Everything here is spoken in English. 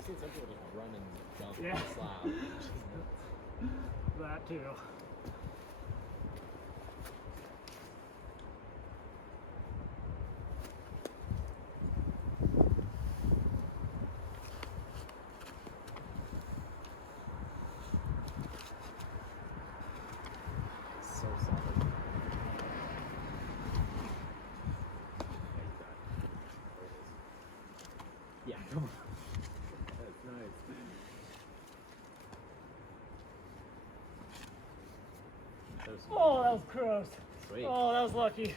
I've seen some people just run and jump Yeah. and slap. which is nuts. That too. So solid. Yeah, come on. That's nice. That was Oh, that was gross. sweet. Oh, that was lucky.